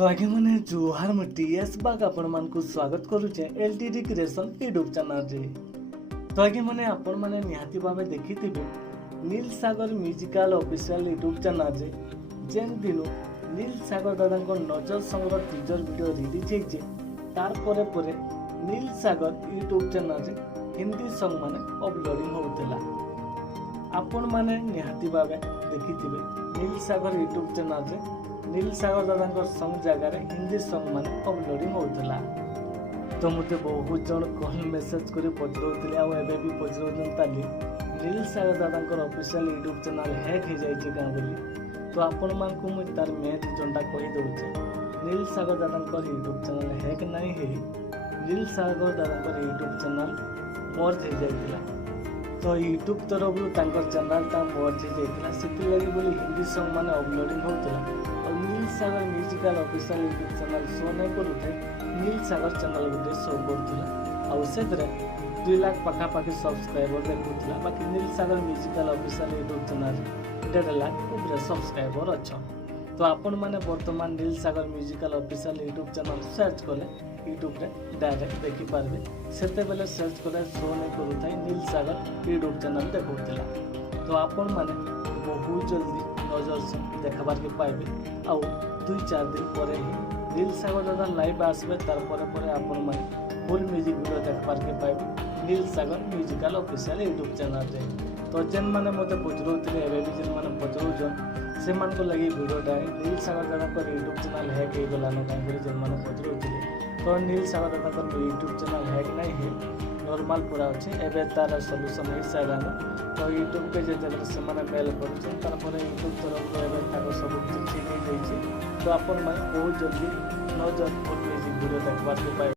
तो आगे मैंने जुहार में टीएस बाग आपण मान को स्वागत करूचे एलटीडी क्रिएशन यूट्यूब चैनल रे। तो आगे मैंने आपण माने निहाती भावे देखिथिबे नील Sagar musical official YouTube channel रे जेन दिनो नील सागर दादा को नजर संग्रह टीजर वीडियो रिलीज होइचे तार परे परे नील सागर यूट्यूब चैनल रे हिंदी सॉन्ग माने अपलोडिंग होउतला। आपण माने निहाती भावे देखिथिबे नील सागर यूट्यूब चैनल रे नील सागर दादा सॉन्ग जगार हिंदी सॉन्ग मान अपलोडिंग होता। तो मत बहुत जन कल मेसेज कर पचराउले आबे भी पचराउली नील सागर दादा ऑफिशियल यूट्यूब चैनल हैक हो जाए क्या बोली। तो आपण मानक मुझे तार मेन रिजनटा कहीदे नील सागर दादा यूट्यूब चैनल हैक नहीं है नील सागर दादा यूट्यूब चैनल मर्ज हो जाता। तो यूट्यूब तरफ चैनल मर्ज हो जाता से लगी हिंदी सॉन्ग मान अपलोडिंग होता। Neel Sagar musical official YouTube channel show नहीं करूथे नील सागर चैनल गोटे शो करूला आउ से 2 लाख पाखापाखि सब्सक्राइबर देखुला। बाकी Neel Sagar musical official YouTube channel 1.5 lakh ऊपर सब्सक्राइबर अच्छा। तो आपण माने वर्तमान Neel Sagar musical official YouTube channel search कले यूट्यूब रे डायरेक्ट देखि पारबे। सेते बेले सर्च कले शो नहीं करूथाय नील सागर यूट्यूब चैनल देखुतला। तो आपण माने बहुत जल्दी नजर से देखाबार के पाइबे आउ 2-4 दिन पर ही नील सागर दादा लाइव आसबे तार परे आपण माने फुल म्यूजिक वीडियो देखाबार के पाइबे नील Sagar musical official YouTube channel रे। तो जेन माने मते पचराउतले एबे भी जेन माने पचराउजन से मान को लगी वीडियोटा नील सागर दादा यूट्यूब चैनल हैक हो गला न काई जेन माने पचराउतले। तो नील सागर दादा यूट्यूब चैनल हैक नहीं है नॉर्मल पूरा अच्छे एबे तार सॉल्यूशन हो साराना। तो यूट्यूब के जगह से मैंने मेल कर यूट्यूब तरफ एवं सब ठीक हो। तो आप बहुत जल्दी नजर वीडियो देखा पाए।